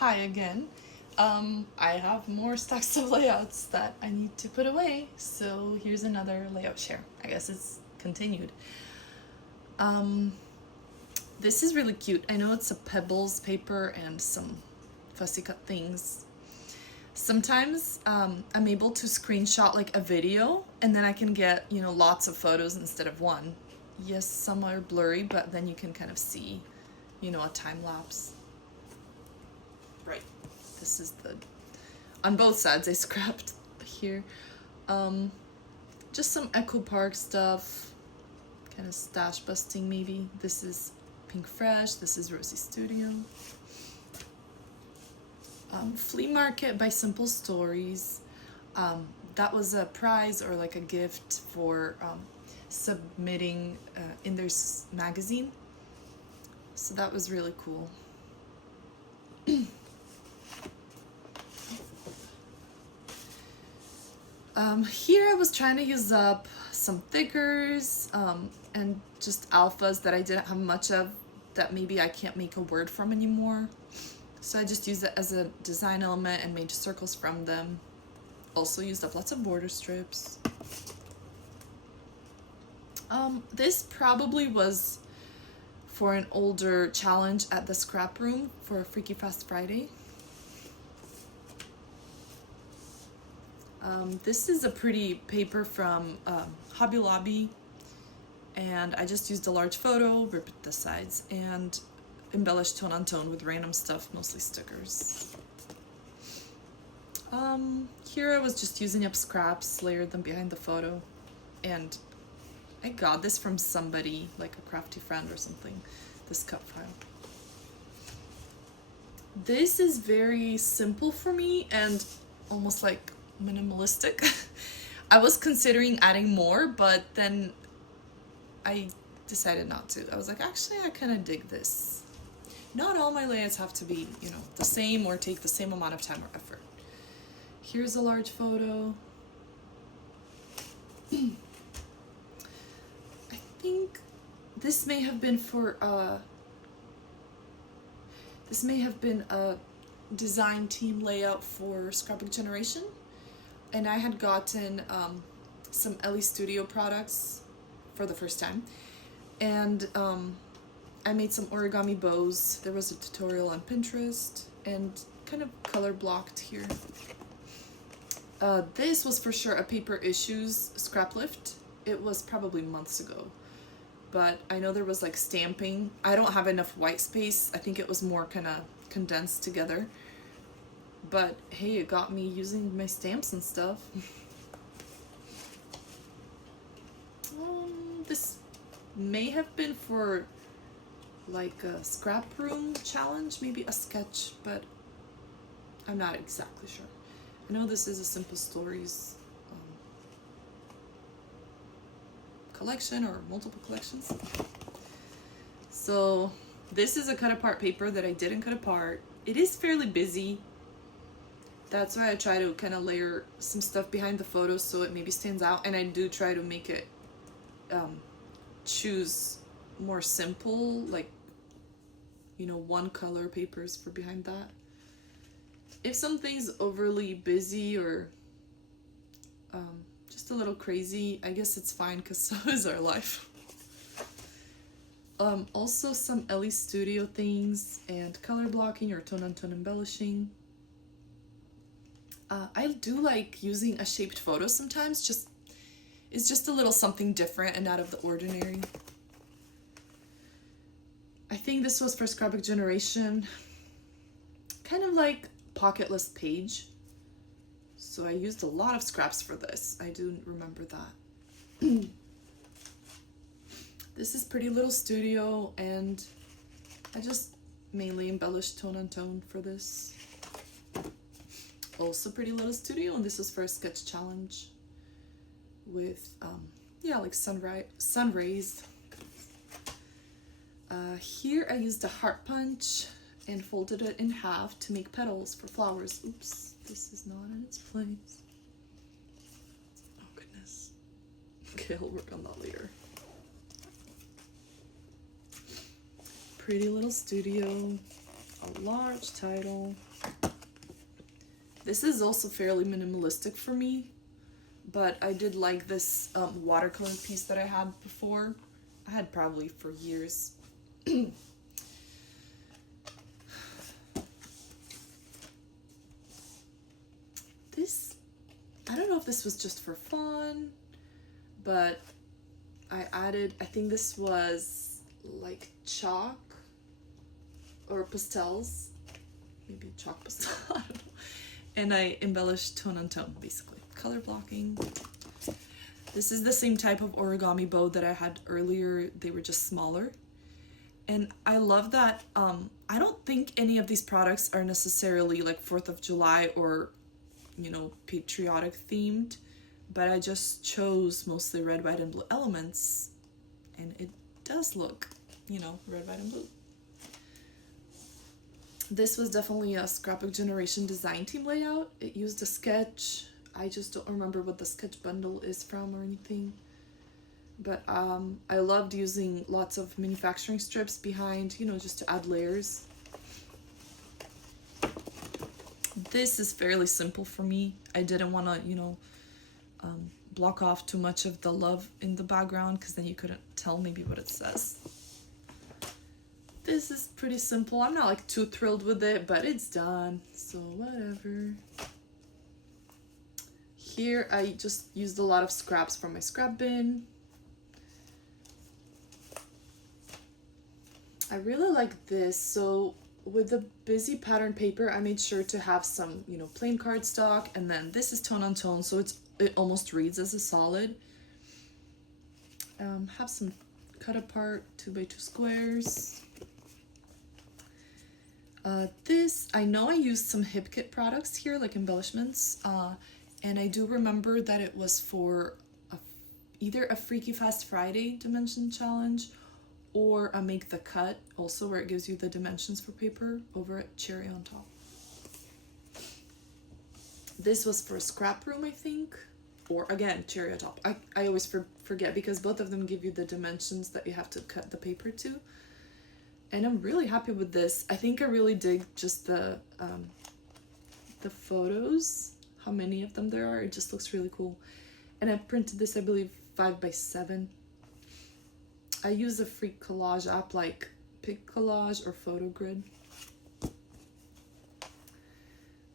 Hi again. I have more stacks of layouts that I need to put away, so here's another layout share. I guess it's continued. Um, this is really cute. I know it's a Pebbles paper and some fussy cut things. Sometimes I'm able to screenshot like a video and then I can get, lots of photos instead of one. Yes, some are blurry, but then you can kind of see, a time lapse. Right. This is on both sides I scrapped here. Just some Echo Park stuff, kind of stash busting maybe. This is Pink Fresh, this is Rosie Studio. Flea Market by Simple Stories. That was a prize or like a gift for submitting in their magazine. So that was really cool. Here I was trying to use up some thickers and just alphas that I didn't have much of that maybe I can't make a word from anymore. So I just used it as a design element and made circles from them. Also used up lots of border strips. This probably was for an older challenge at the scrap room for Freaky Fast Friday. This is a pretty paper from Hobby Lobby, and I just used a large photo, ripped the sides, and embellished tone on tone with random stuff, mostly stickers. Here I was just using up scraps, layered them behind the photo, and I got this from somebody, like a crafty friend or something, this cut file. This is very simple for me and almost like minimalistic. I was considering adding more, but then I decided not to. I was like, actually, I kind of dig this. Not all my layouts have to be, the same or take the same amount of time or effort. Here's a large photo. I think this may have been for this may have been a design team layout for Scrapbook Generation, and I had gotten some Ellie Studio products for the first time, and I made some origami bows. There was a tutorial on Pinterest and kind of color blocked here. This was for sure a Paper Issues scrap lift. It was probably months ago, but I know there was like stamping. I don't have enough white space. I think it was more kind of condensed together, but hey, it got me using my stamps and stuff. This may have been for like a scrap room challenge, maybe a sketch, but I'm not exactly sure. I know this is a Simple Stories collection or multiple collections. So this is a cut apart paper that I didn't cut apart. It is fairly busy. That's why I try to kind of layer some stuff behind the photos so it maybe stands out, and I do try to make it choose more simple, like one color papers for behind that. If something's overly busy or just a little crazy, I guess it's fine because so is our life. Also some Ellie Studio things and color blocking or tone on tone embellishing. I do like using a shaped photo sometimes. It's just a little something different and out of the ordinary. I think this was for Scrapbook Generation, kind of like pocketless page. So I used a lot of scraps for this. I do remember that. This is Pretty Little Studio, and I just mainly embellished tone on tone for this. Also Pretty Little Studio, and this was for a sketch challenge with like sun rays. Here I used a heart punch and folded it in half to make petals for flowers. Oops, this is not in its place. Oh goodness. Okay, I'll work on that later. Pretty Little Studio. a large title. This is also fairly minimalistic for me, but I did like this watercolor piece that I had before. I had probably for years. This, I don't know if this was just for fun, but I added, I think this was like chalk or pastels, maybe chalk pastel, I don't know. And I embellished tone on tone, basically. Color blocking. This is the same type of origami bow that I had earlier. They were just smaller. And I love that, I don't think any of these products are necessarily like 4th of July or, you know, patriotic themed, but I just chose mostly red, white, and blue elements, and it does look, you know, red, white, and blue. This was definitely a Scrapbook Generation design team layout. It used a sketch. I just don't remember what the sketch bundle is from or anything. But I loved using lots of manufacturing strips behind, you know, just to add layers. This is fairly simple for me. I didn't want to, you know, block off too much of the love in the background, because then you couldn't tell maybe what it says. This is pretty simple. I'm not like too thrilled with it, but it's done, so whatever. Here I just used a lot of scraps from my scrap bin. I really like this. So with the busy pattern paper, I made sure to have some, you know, plain cardstock, and then this is tone on tone, so it almost reads as a solid. Have some cut apart 2x2 squares. This, I know I used some HipKit products here, like embellishments, and I do remember that it was for either a Freaky Fast Friday dimension challenge or a Make the Cut, also, where it gives you the dimensions for paper over at Cherry on Top. This was for Scrap Room, I think, or again, Cherry on Top. I always forget, because both of them give you the dimensions that you have to cut the paper to. And I'm really happy with this. I think I really dig just the photos, how many of them there are. It just looks really cool. And I printed this, I believe, 5x7. I use a free collage app like PicCollage or PhotoGrid.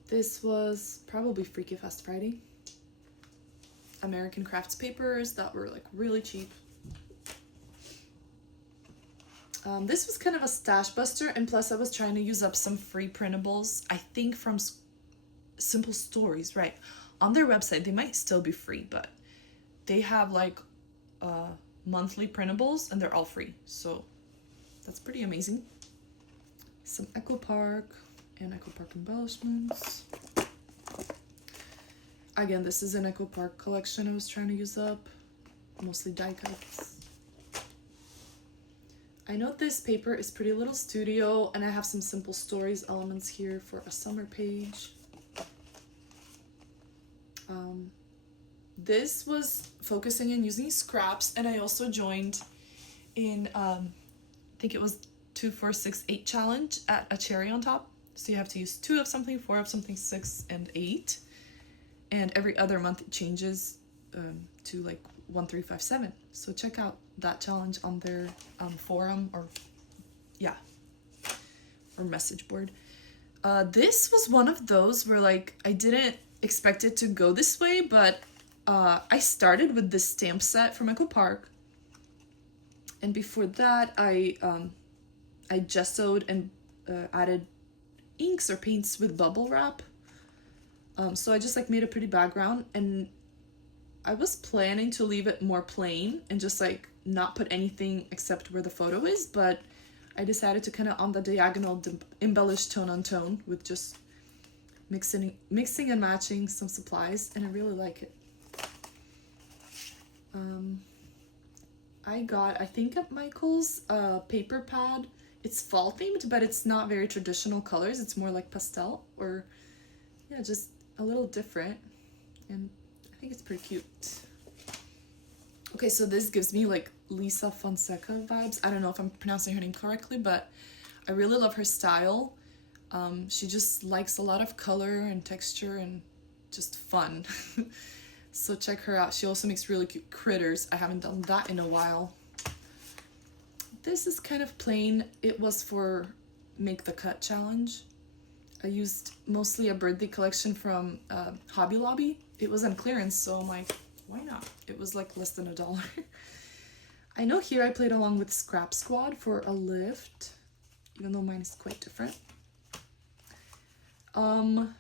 This was probably Freaky Fast Friday. American Crafts papers that were like really cheap. This was kind of a stash buster, and plus I was trying to use up some free printables, I think from Simple Stories, right? On their website, they might still be free, but they have like monthly printables and they're all free, so that's pretty amazing. Some Echo Park and Echo Park embellishments. Again, this is an Echo Park collection I was trying to use up, mostly die cuts. I know this paper is Pretty Little Studio, and I have some Simple Stories elements here for a summer page. This was focusing on using scraps, and I also joined in, I think it was 2, 4, 6, 8 challenge at a Cherry on Top. So you have to use 2 of something, 4 of something, 6, and 8. And every other month it changes to like 1, 3, 5, 7. So check out that challenge on their forum or message board. This was one of those where like I didn't expect it to go this way, but I started with this stamp set from Echo Park, and before that I gessoed and added inks or paints with bubble wrap. So I just like made a pretty background, and I was planning to leave it more plain and just like not put anything except where the photo is, but I decided to kind of on the diagonal embellish tone on tone with just mixing and matching some supplies, and I really like it. I got, I think at Michael's, paper pad. It's fall themed, but it's not very traditional colors. It's more like pastel, or yeah, just a little different, and I think it's pretty cute. Okay, so this gives me like Lisa Fonseca vibes. I don't know if I'm pronouncing her name correctly, but I really love her style. She just likes a lot of color and texture and just fun. So check her out. She also makes really cute critters. I haven't done that in a while. This is kind of plain. It was for Make the Cut challenge. I used mostly a birthday collection from Hobby Lobby. It was on clearance, so I'm like, why not? It was like less than $1. I know here I played along with Scrap Squad for a lift, even though mine is quite different.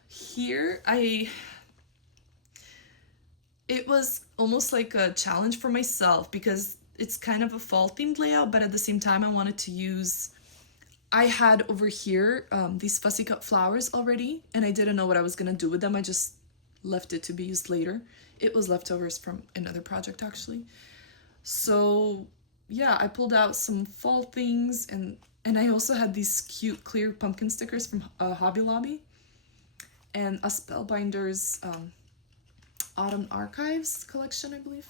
Here it was almost like a challenge for myself because it's kind of a fall themed layout, but at the same time I wanted to use, I had over here these fussy cut flowers already, and I didn't know what I was gonna do with them. I just left it to be used later. It was leftovers from another project actually. So yeah, I pulled out some fall things, and I also had these cute clear pumpkin stickers from Hobby Lobby, and a Spellbinders Autumn Archives collection, I believe.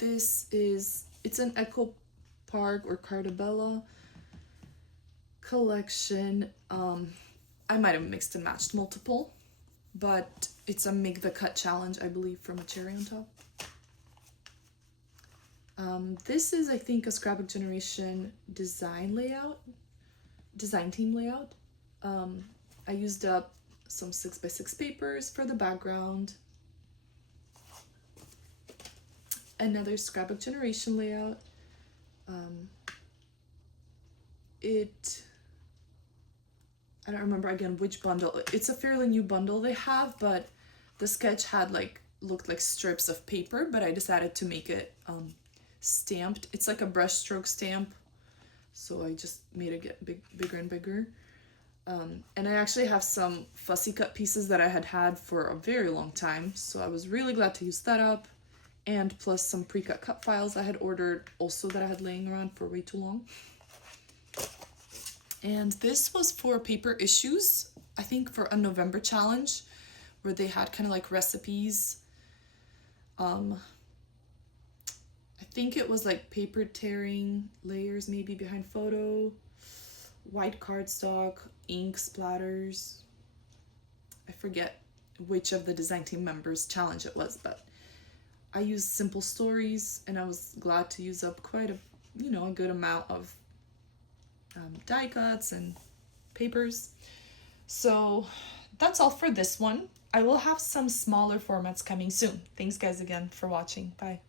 It's an Echo Park or Cardabella collection. I might have mixed and matched multiple, but it's a Make the Cut challenge, I believe, from a Cherry on Top. This is, I think, a Scrapbook Generation design team layout. I used up some 6x6 papers for the background. Another Scrapbook Generation layout. I don't remember again which bundle. It's a fairly new bundle they have, but the sketch had looked like strips of paper, but I decided to make it stamped. It's like a brushstroke stamp, so I just made it get bigger and bigger. And I actually have some fussy cut pieces that I had for a very long time, so I was really glad to use that up, and plus some pre-cut cut files I had ordered also that I had laying around for way too long. And this was for Paper Issues, I think for a November challenge where they had kind of like recipes. I think it was like paper tearing layers maybe behind photo, white cardstock, ink splatters. I forget which of the design team members' challenge it was, but I used simple stories, and I was glad to use up quite a good amount of die cuts and papers. So that's all for this one. I will have some smaller formats coming soon. Thanks guys again for watching. Bye.